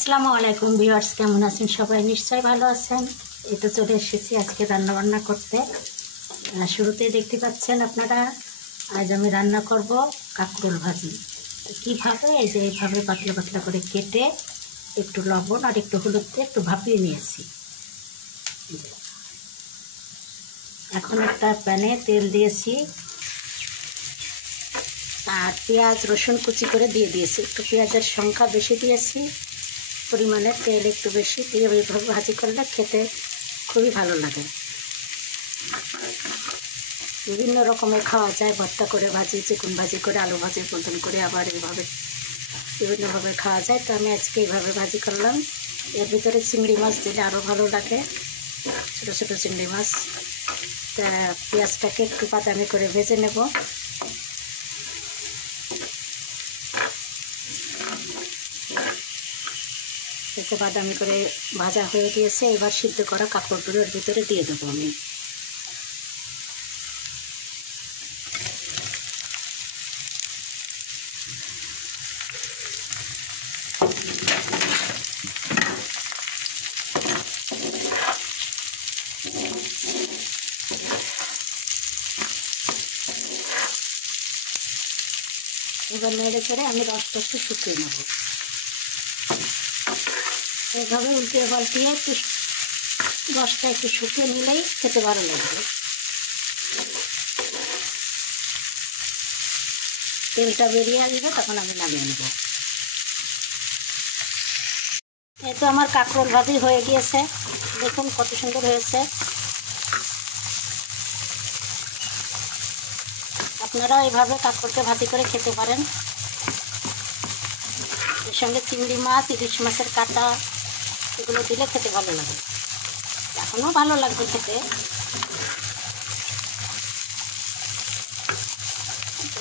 আসসালামু আলাইকুম ভিউয়ার্স, কেমন আছেন সবাই? নিশ্চয়ই ভালো আছেন। এই তো চলে এসেছি আজকে রান্না বান্না করতে। শুরুতেই দেখতে পাচ্ছেন আপনারা, আজ আমি রান্না করব কাঁকরোল ভাজি। কীভাবে? এই যে এইভাবে পাতলা পাতলা করে কেটে একটু লবণ আর একটু হলুদ দিয়ে একটু ভাপিয়ে নিয়েছি। এখন একটা প্যানে তেল দিয়েছি আর পেঁয়াজ রসুন কুচি করে দিয়ে দিয়েছি। একটু পেঁয়াজের সংখ্যা বেশি দিয়েছি, পরিমাণে তেল একটু বেশি দিয়ে এইভাবে ভাজি করলে খেতে খুবই ভালো লাগে। বিভিন্ন রকমের খাওয়া যায়, ভর্তা করে ভাজি, চিকন ভাজি করে, আলু ভাজির মতন করে, আবার এইভাবে বিভিন্নভাবে খাওয়া যায়। তো আমি আজকে এইভাবে ভাজি করলাম। এর ভিতরে চিংড়ি মাছ দিলে আরও ভালো লাগে, ছোটো ছোটো চিংড়ি মাছ। তা পেঁয়াজটাকে একটু বাদামি করে ভেজে নেব। এতে বাদামি করে ভাজা হয়ে গিয়েছে। এবার সিদ্ধ করা কাঁকড়গুলো এর ভিতরে দিয়ে দেবো আমি। এবার নেড়ে চেড়ে আমি রসটা একটু শুকিয়ে নেব। এইভাবে উল্টিয়ে পাল্টিয়ে একটু রসটা একটু শুকিয়ে নিলেই খেতে ভালো লাগবে। তেলটা বেরিয়ে আসবে, তখন আমি নামিয়ে নেব। এই তো আমার কাঁকরোল ভাজি হয়ে গিয়েছে, দেখুন কত সুন্দর হয়েছে। আপনারাও এভাবে কাঁকরোলকে ভাজি করে খেতে পারেন। এর সঙ্গে চিংড়ি মাছ, ইলিশ মাছের কাঁটা এগুলো দিলে খেতে ভালো লাগে, এখনও ভালো লাগবে খেতে।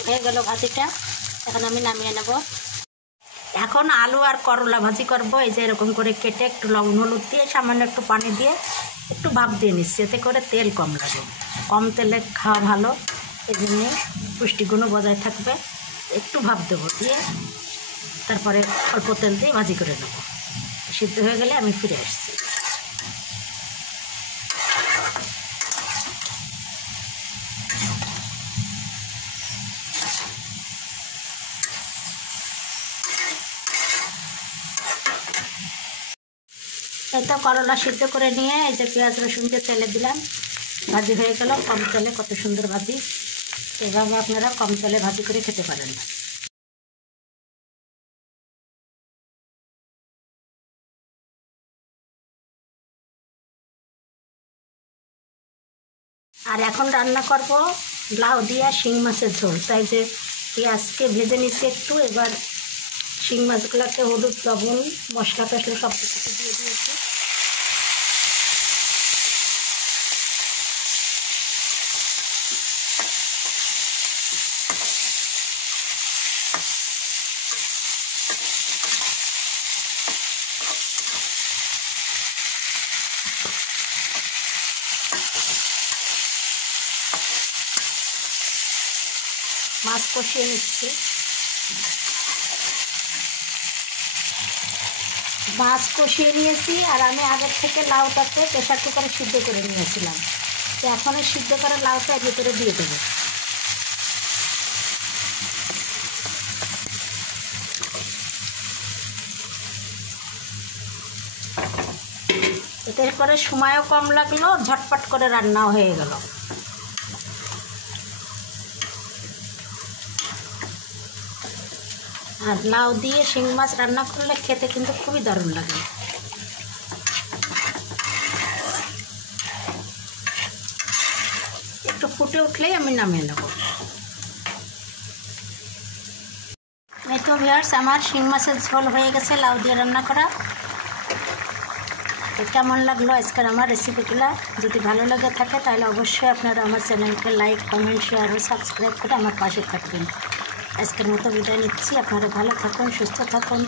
হয়ে গেল ভাজিটা, এখন আমি নামিয়ে নেব। এখন আলু আর করলা ভাজি করব। এই যে এরকম করে কেটে একটু লবণ হলুদ দিয়ে সামান্য একটু পানি দিয়ে একটু ভাপ দিয়ে নিচ্ছি, এতে করে তেল কম লাগে। কম তেলে খাওয়া ভালো, এই জন্যে পুষ্টিগুণও বজায় থাকবে। একটু ভাপ দেবো, দিয়ে তারপরে অল্প তেল দিয়ে ভাজি করে নেব। সিদ্ধ হয়ে গেলে আমি ফিরে আসছি। এই তো করলা সিদ্ধ করে নিয়ে এই যে পেঁয়াজ রসুন দিয়ে তেলে দিলাম, ভাজি হয়ে গেল। কম তেলে কত সুন্দর ভাজি। এভাবে আপনারা কম তেলে ভাজি করে খেতে পারেন। আর এখন রান্না করব লাউ দিয়া শিং মাছের ঝোল। তাই যে পেঁয়াজকে ভেজে নিচ্ছি একটু। এবার শিং মাছগুলোকে হলুদ লবণ মশলা টশলা সব কিছু দিয়ে দিয়েছি। মাছ কষিয়ে নিচ্ছি। মাছ কষিয়ে নিয়েছি আর আমি আগের থেকে লাউটাকে প্রেশার কুকারে সিদ্ধ করে নিয়েছিলাম। তো এখন এই সিদ্ধ করা লাউটা এর ভিতরে দিয়ে দেবো। এতে করে সময়ও কম লাগলো, ঝটপট করে রান্নাও হয়ে গেল। আর লাউ দিয়ে শিং মাছ রান্না করলে খেতে কিন্তু খুবই দারুণ লাগে। একটু ফুটে উঠলেই আমি নামিয়ে নেব। এই তো ভিউয়ার্স, আমার শিং মাছের ঝোল হয়ে গেছে লাউ দিয়ে রান্না করা। কেমন লাগলো আজকের আমার রেসিপিগুলো? যদি ভালো লাগে থাকে তাহলে অবশ্যই আপনারা আমার চ্যানেলকে লাইক, কমেন্ট, শেয়ার ও সাবস্ক্রাইব করে আমার পাশে থাকবেন। আজকের মতো বিদায় নিচ্ছি। আপনারা ভালো থাকুন, সুস্থ থাকুন।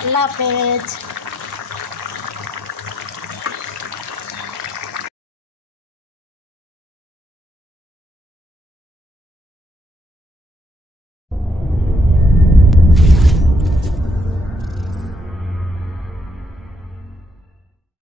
আল্লাহ হাফেজ।